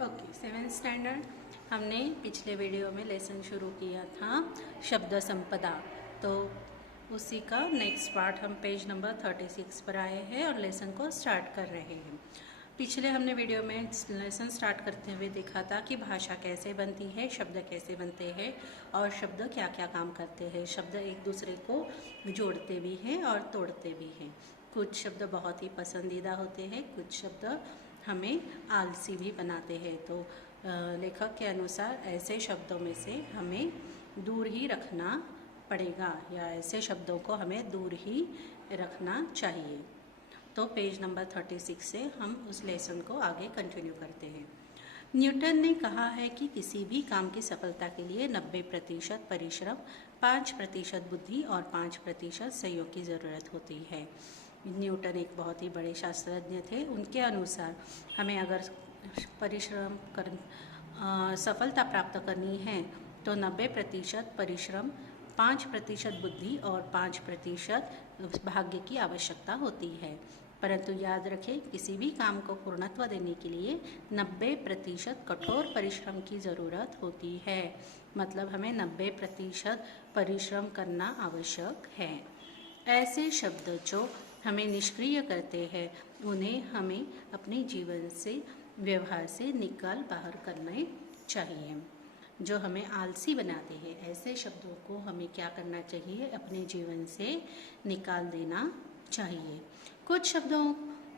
Okay, seventh standard हमने पिछले video में लेसन शुरू किया था शब्द संपदा। तो उसी का नेक्स्ट पार्ट हम पेज नंबर 36 पर आए हैं और लेसन को स्टार्ट कर रहे हैं। पिछले हमने वीडियो में लेसन स्टार्ट करते हुए देखा था कि भाषा कैसे बनती है, शब्द कैसे बनते हैं और शब्द क्या क्या काम करते हैं। शब्द एक दूसरे को जोड़ते भी हैं और तोड़ते भी हैं। कुछ शब्द बहुत ही पसंदीदा होते हैं, कुछ शब्द हमें आलसी भी बनाते हैं। तो लेखक के अनुसार ऐसे शब्दों में से हमें दूर ही रखना पड़ेगा या ऐसे शब्दों को हमें दूर ही रखना चाहिए। तो पेज नंबर 36 से हम उस लेसन को आगे कंटिन्यू करते हैं। न्यूटन ने कहा है कि किसी भी काम की सफलता के लिए 90% परिश्रम, 5% बुद्धि और 5% सहयोग की ज़रूरत होती है। न्यूटन एक बहुत ही बड़े शास्त्रज्ञ थे। उनके अनुसार हमें अगर परिश्रम कर सफलता प्राप्त करनी है तो 90% परिश्रम, 5% बुद्धि और 5% भाग्य की आवश्यकता होती है। परंतु याद रखें, किसी भी काम को पूर्णत्व देने के लिए 90% कठोर परिश्रम की ज़रूरत होती है। मतलब हमें 90% परिश्रम करना आवश्यक है। ऐसे शब्द जो हमें निष्क्रिय करते हैं उन्हें हमें अपने जीवन से, व्यवहार से निकाल बाहर करने चाहिए। जो हमें आलसी बनाते हैं ऐसे शब्दों को हमें क्या करना चाहिए, अपने जीवन से निकाल देना चाहिए। कुछ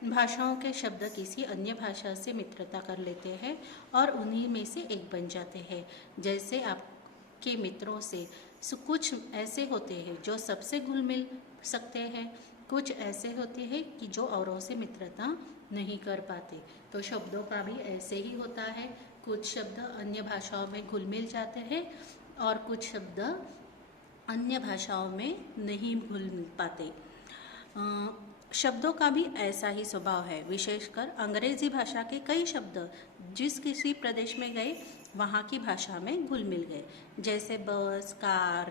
भाषाओं के शब्द किसी अन्य भाषा से मित्रता कर लेते हैं और उन्हीं में से एक बन जाते हैं। जैसे आपके मित्रों से कुछ ऐसे होते हैं जो सबसे घुल मिल सकते हैं, कुछ ऐसे होते हैं कि जो औरों से मित्रता नहीं कर पाते। तो शब्दों का भी ऐसे ही होता है। कुछ शब्द अन्य भाषाओं में घुल मिल जाते हैं और कुछ शब्द अन्य भाषाओं में नहीं घुल मिल पाते। शब्दों का भी ऐसा ही स्वभाव है। विशेषकर अंग्रेजी भाषा के कई शब्द जिस किसी प्रदेश में गए वहाँ की भाषा में घुल मिल गए, जैसे बस, कार,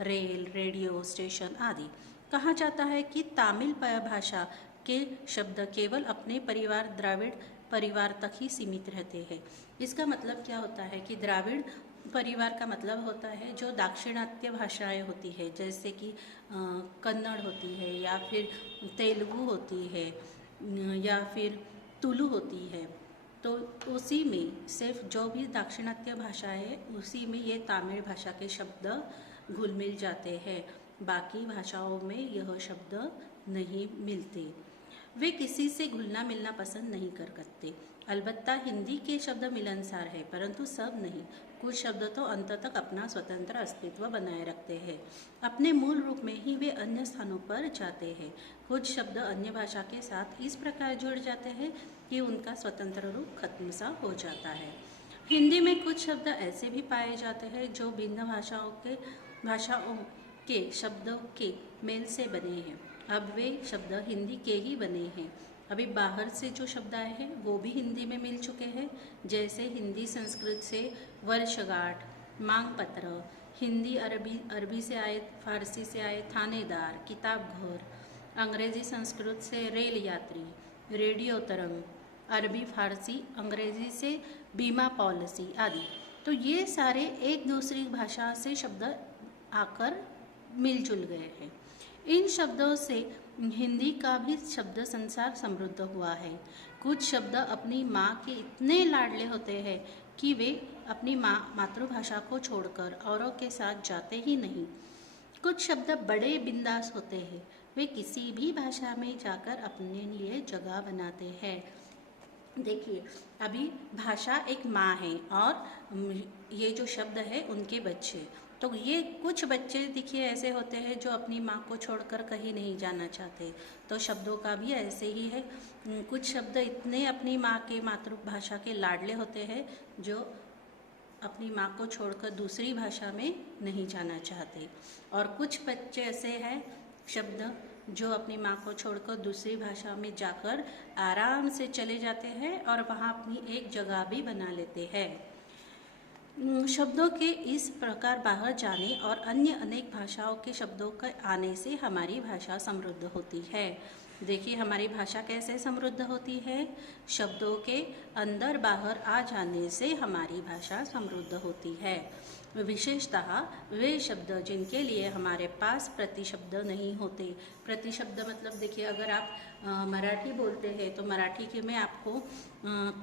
रेल, रेडियो स्टेशन आदि। कहा जाता है कि तमिल भाषा के शब्द केवल अपने परिवार द्राविड़ परिवार तक ही सीमित रहते हैं। इसका मतलब क्या होता है कि द्राविड़ परिवार का मतलब होता है जो दाक्षिणात्य भाषाएं होती है, जैसे कि कन्नड़ होती है या फिर तेलुगु होती है या फिर तुलु होती है। तो उसी में सिर्फ जो भी दाक्षिणात्य भाषा है उसी में ये तमिल भाषा के शब्द घुल मिल जाते हैं। बाकी भाषाओं में यह शब्द नहीं मिलते। वे किसी से घुलना मिलना पसंद नहीं कर सकते। अलबत्ता हिंदी के शब्द मिलनसार है, परंतु सब नहीं। कुछ शब्द तो अंत तक अपना स्वतंत्र अस्तित्व बनाए रखते हैं। अपने मूल रूप में ही वे अन्य स्थानों पर जाते हैं। कुछ शब्द अन्य भाषा के साथ इस प्रकार जुड़ जाते हैं कि उनका स्वतंत्र रूप खत्म सा हो जाता है। हिंदी में कुछ शब्द ऐसे भी पाए जाते हैं जो भिन्न भाषाओं के शब्दों के मेल से बने हैं। अब वे शब्द हिंदी के ही बने हैं। अभी बाहर से जो शब्द आए हैं वो भी हिंदी में मिल चुके हैं, जैसे हिंदी संस्कृत से वर्षगांठ, मांग पत्र, हिंदी अरबी से आए, फारसी से आए थानेदार, किताब घर, अंग्रेजी संस्कृत से रेल यात्री, रेडियो तरंग, अरबी फारसी अंग्रेजी से बीमा पॉलिसी आदि। तो ये सारे एक दूसरी भाषा से शब्द आकर मिलजुल गए हैं। इन शब्दों से हिंदी का भी शब्द संसार समृद्ध हुआ है। कुछ शब्द अपनी माँ के इतने लाडले होते हैं कि वे अपनी मातृभाषा को छोड़कर औरों के साथ जाते ही नहीं। कुछ शब्द बड़े बिंदास होते हैं, वे किसी भी भाषा में जाकर अपने लिए जगह बनाते हैं। देखिए, अभी भाषा एक माँ है और ये जो शब्द है उनके बच्चे। तो ये कुछ बच्चे देखिए ऐसे होते हैं जो अपनी माँ को छोड़कर कहीं नहीं जाना चाहते। तो शब्दों का भी ऐसे ही है। कुछ शब्द इतने अपनी माँ के मातृभाषा के लाडले होते हैं जो अपनी माँ को छोड़कर दूसरी भाषा में नहीं जाना चाहते। और कुछ बच्चे ऐसे हैं शब्द जो अपनी माँ को छोड़कर दूसरी भाषा में जाकर आराम से चले जाते हैं और वहाँ अपनी एक जगह भी बना लेते हैं। शब्दों के इस प्रकार बाहर जाने और अन्य अनेक भाषाओं के शब्दों के आने से हमारी भाषा समृद्ध होती है। देखिए हमारी भाषा कैसे समृद्ध होती है। शब्दों के अंदर बाहर आ जाने से हमारी भाषा समृद्ध होती है। विशेषतः वे शब्द जिनके लिए हमारे पास प्रतिशब्द नहीं होते। प्रतिशब्द मतलब देखिए, अगर आप मराठी बोलते हैं तो मराठी के में आपको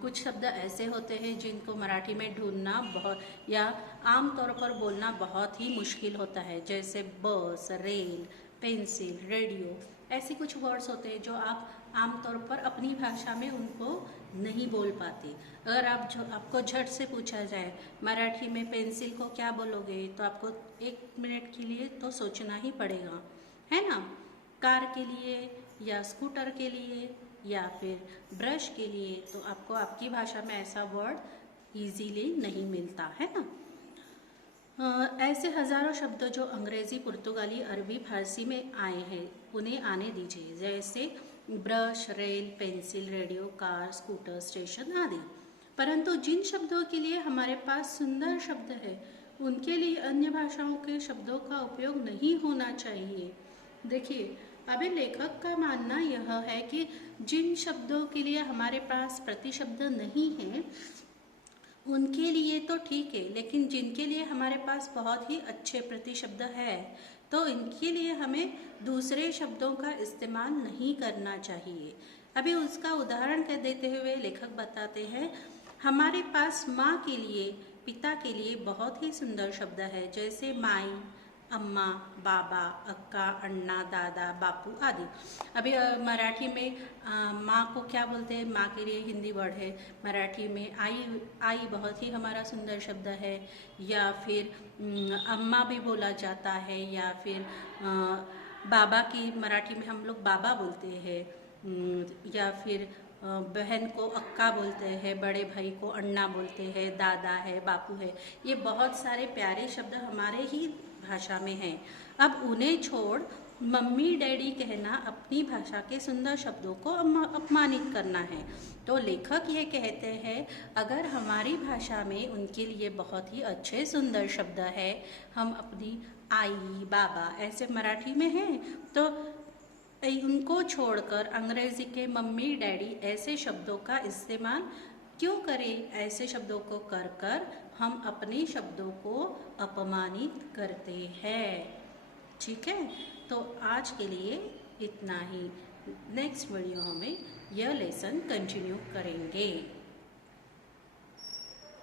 कुछ शब्द ऐसे होते हैं जिनको मराठी में ढूंढना बहुत या आम तौर पर बोलना बहुत ही मुश्किल होता है, जैसे बस, रेल, पेंसिल, रेडियो। ऐसे कुछ वर्ड्स होते हैं जो आप आमतौर पर अपनी भाषा में उनको नहीं बोल पाते। अगर आपको झट से पूछा जाए मराठी में पेंसिल को क्या बोलोगे, तो आपको 1 मिनट के लिए तो सोचना ही पड़ेगा, है ना। कार के लिए या स्कूटर के लिए या फिर ब्रश के लिए तो आपको आपकी भाषा में ऐसा वर्ड इजीली नहीं मिलता, है ना। ऐसे हजारों शब्द जो अंग्रेजी, पुर्तगाली, अरबी, फारसी में आए हैं उन्हें आने दीजिए, जैसे brush, rail, pencil, radio, car, scooter, station आदि। परंतु जिन शब्दों के लिए हमारे पास सुंदर शब्द है उनके लिए अन्य भाषाओं के शब्दों का उपयोग नहीं होना चाहिए। देखिए, अभी लेखक का मानना यह है कि जिन शब्दों के लिए हमारे पास प्रतिशब्द नहीं है उनके लिए तो ठीक है, लेकिन जिनके लिए हमारे पास बहुत ही अच्छे प्रतिशब्द है तो इनके लिए हमें दूसरे शब्दों का इस्तेमाल नहीं करना चाहिए। अभी उसका उदाहरण कह देते हुए लेखक बताते हैं, हमारे पास माँ के लिए, पिता के लिए बहुत ही सुंदर शब्द है, जैसे माई, अम्मा, बाबा, अक्का, अन्ना, दादा, बापू आदि। अभी मराठी में माँ को क्या बोलते हैं, माँ के लिए हिंदी वर्ड है मराठी में आई। आई बहुत ही हमारा सुंदर शब्द है। या फिर अम्मा भी बोला जाता है, या फिर बाबा की मराठी में हम लोग बाबा बोलते हैं। या फिर बहन को अक्का बोलते हैं, बड़े भाई को अन्ना बोलते हैं, दादा है, बापू है। ये बहुत सारे प्यारे शब्द हमारे ही भाषा में हैं। अब उन्हें छोड़ मम्मी डैडी कहना अपनी भाषा के सुंदर शब्दों को अपमानित करना है। तो लेखक ये कहते हैं, अगर हमारी भाषा में उनके लिए बहुत ही अच्छे सुंदर शब्द है, हम अपनी आई, बाबा ऐसे मराठी में हैं, तो उनको छोड़कर अंग्रेजी के मम्मी डैडी ऐसे शब्दों का इस्तेमाल क्यों करें। ऐसे शब्दों को कर कर हम अपने शब्दों को अपमानित करते हैं। ठीक है, तो आज के लिए इतना ही। नेक्स्ट वीडियो में यह लेसन कंटिन्यू करेंगे।